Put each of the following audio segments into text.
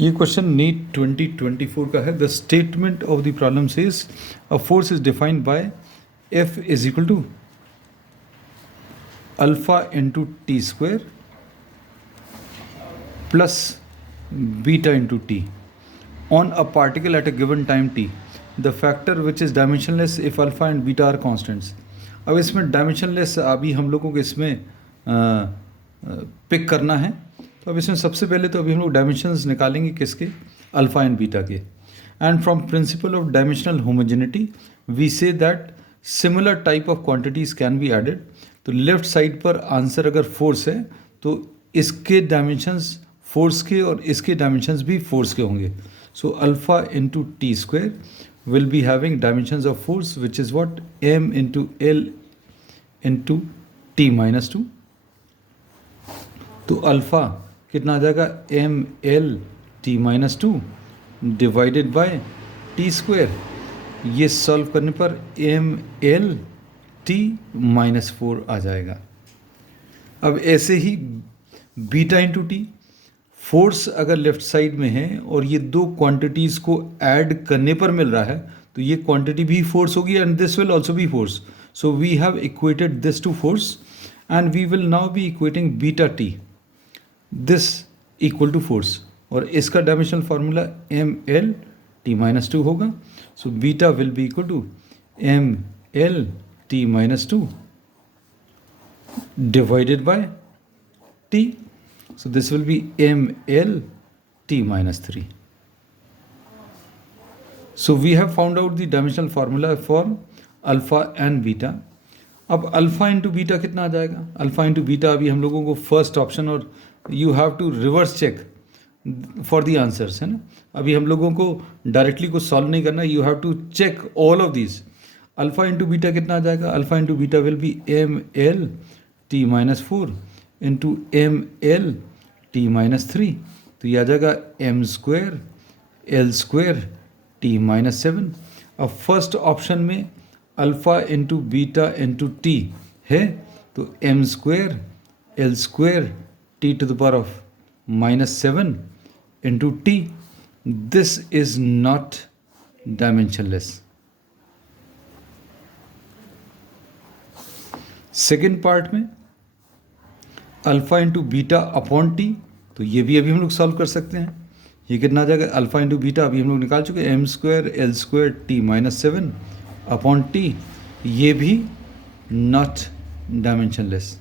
ये question NEET 2024 का है. The statement of the problem says a force is defined by F is equal to alpha into t square plus beta into t on a particle at a given time t. The factor which is dimensionless if alpha and beta are constants. अब इसमें dimensionless अभी हम लोगों को इसमें pick करना है. तो अब इसमें सबसे पहले तो अभी हम लोग डायमेंशंस निकालेंगे किसके, अल्फा एंड बीटा के. And from principle of dimensional homogeneity we say that similar type of quantities can be added. तो लेफ्ट साइड पर आंसर अगर फोर्स है तो इसके डायमेंशंस फोर्स के और इसके डायमेंशंस भी फोर्स के होंगे. So alpha into t square will be having dimensions of force which is what, m into l into t minus 2. तो अल्फा कितना आ जाएगा, m l t minus 2 divided by T square. ये solve करने पर m l t minus 4 आ जाएगा. अब ऐसे ही बीटा इंटू टी, फोर्स अगर लेफ्ट साइड में है और ये दो क्वांटिटीज़ को ऐड करने पर मिल रहा है तो ये क्वांटिटी भी फोर्स होगी and this will also be force. So we have equated this to force and we will now be equating beta t this equal to force. और इसका dimensional formula M L T minus 2 होगा. So beta will be equal to M L T minus 2 divided by t. So this will be ml t minus 3. So we have found out the dimensional formula for alpha and beta. अब alpha into beta कितना आ जाएगा, alpha into beta अभी हम लोगों को first option, और you have to reverse check for the answers, है ना. अभी हम लोगों को डायरेक्टली को सॉल्व नहीं करना, you have to check all of these. Alpha into beta कितना आ जाएगा, alpha into beta will be M L T minus 4 into M L T minus 3. तो ये आ जाएगा M square L square T minus 7. अब फर्स्ट ऑप्शन में alpha into beta into t है तो M square L square T to the power of minus 7 into t. This is not dimensionless. Second part में alpha into beta upon T, तो ये भी अभी हम लोग सॉल्व कर सकते हैं. ये कितना आ जाएगा, अल्फ़ा इंटू बीटा अभी हम लोग निकाल चुके हैं, M square L square T minus 7 upon t. ये भी नॉट डायमेंशनलेस.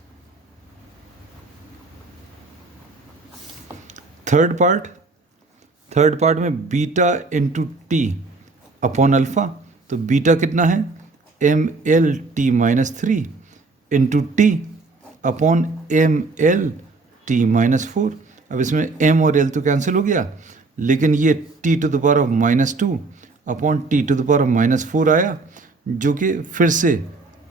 थर्ड पार्ट में beta into T upon alpha, तो बीटा कितना है, M L T minus 3 into T upon M L T minus 4. अब इसमें m और l तो कैंसिल हो गया, लेकिन ये t to the power of minus 2 upon T to the power of minus 4 आया, जो कि फिर से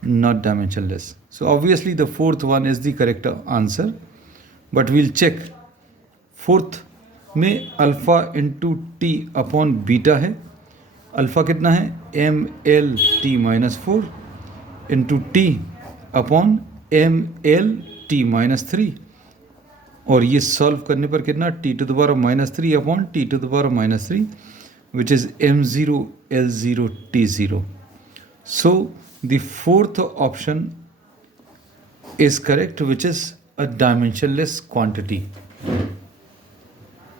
not dimensionless. So obviously the fourth one is the correct answer, but we'll check. Fourth में alpha into T upon beta है. Alpha कितना है, M L T minus 4 into T upon M L T minus 3. और ये solve करने पर कितना, T to the power of minus 3 upon T to the power of minus 3 which is m0 l0 t0. So the fourth option is correct which is a dimensionless quantity.